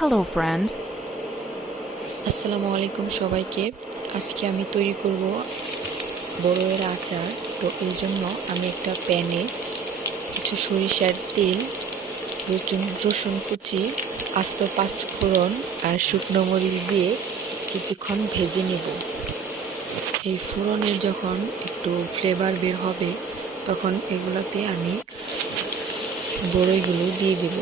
Hello friend. আসসালামু আলাইকুম সবাইকে। আজকে আমি তৈরি করব বড়ইয়ের আচার। তো এই জন্য আমি একটা প্যানে কিছু সরিষার তেল, রসুন কুচি, আস্ত পাঁচফোড়ন আর শুকনো মরিচ দিয়ে কিছুক্ষণ ভেজে নেব। এই ফোড়নের যখন একটু ফ্লেভার বের হবে তখন এগুলোতে আমি বড়ইগুলো দিয়ে দেব।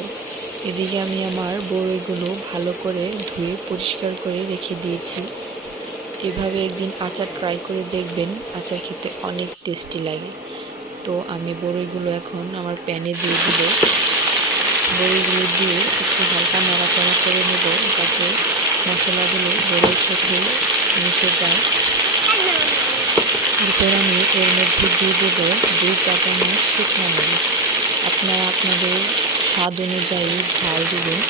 এদিকে আমি আমার বড়ইগুলো ভালো করে ধুয়ে পরিষ্কার করে রেখে দিয়েছি। এভাবে একদিন আচার ট্রাই করে দেখবেন, আচার খেতে অনেক টেস্টি লাগে। তো আমি বড়ইগুলো এখন আমার প্যানে দিয়ে দিব। বড়িগুলো দিয়ে একটু হালকা নাড়াচাড়া করে নেব যাতে মশলাগুলো বড়ির সাথে মিশে যায়। এরপর আমি এর মধ্যে দিয়ে দেব 2 চা চামচ শুকনো মরিচ। আপনারা আপনাদের স্বাদ অনুযায়ী ঝাল দিবেন।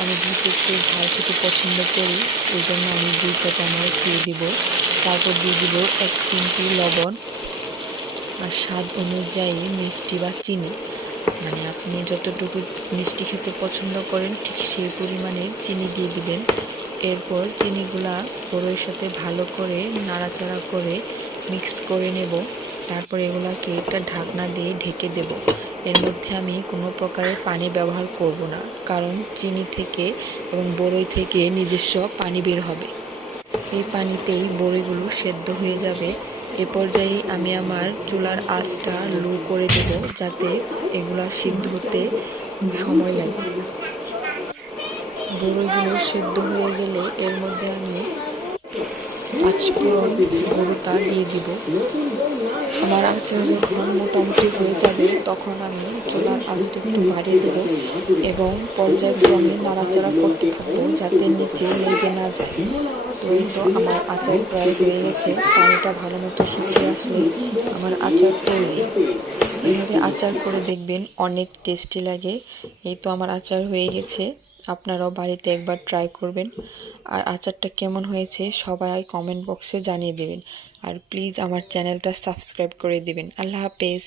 আমি যেহেতু একটু ঝাল খেতে পছন্দ করি এই জন্য আমি 2 চা চামচ দিয়ে দিব। তারপর দিয়ে দিব 1 চিমটি লবণ আর স্বাদ অনুযায়ী মিষ্টি বা চিনি, মানে আপনি যতটুকু মিষ্টি খেতে পছন্দ করেন ঠিক সেই পরিমাণের চিনি দিয়ে দিবেন। এরপর চিনিগুলা বড়ইয়ের সাথে ভালো করে নাড়াচাড়া করে মিক্স করে নেব। তারপর এগুলাকে একটা ঢাকনা দিয়ে ঢেকে দেব। এর মধ্যে আমি কোনো প্রকারের পানি ব্যবহার করব না, কারণ চিনি থেকে এবং বড়ই থেকে নিজস্ব পানি বের হবে। এই পানিতেই বড়িগুলো সেদ্ধ হয়ে যাবে। এ পর্যায়ে আমি আমার চুলার আঁচটা লো করে দেব যাতে এগুলা সিদ্ধ হতে সময় লাগে। বড়িগুলো সেদ্ধ হয়ে গেলে এর মধ্যে আমি পাঁচফোড়ন গুঁড়োটা দিয়ে দিব। আমার আচার যখন মোটামুটি হয়ে যাবে তখন আমি চুলার আঁচটা একটু বাড়িয়ে দেব এবং পর্যায়ক্রমে নাড়াচাড়া করতে থাকবো যাতে নিচে লেগে না যায়। তো এই তো আমার আচার প্রায় হয়ে গেছে। পানিটা ভালো মতো শুকিয়ে আসলে আমার আচার তৈরি। এভাবে আচার করে দেখবেন, অনেক টেস্টি লাগে। এই তো আমার আচার হয়ে গেছে। আপনারাও বাড়িতে একবার ট্রাই করবেন। আর আচারটা কেমন হয়েছে সবাই কমেন্ট বক্সে জানিয়ে দেবেন। আর প্লিজ আমার চ্যানেলটা সাবস্ক্রাইব করে দিবেন। আল্লাহ হাফেজ।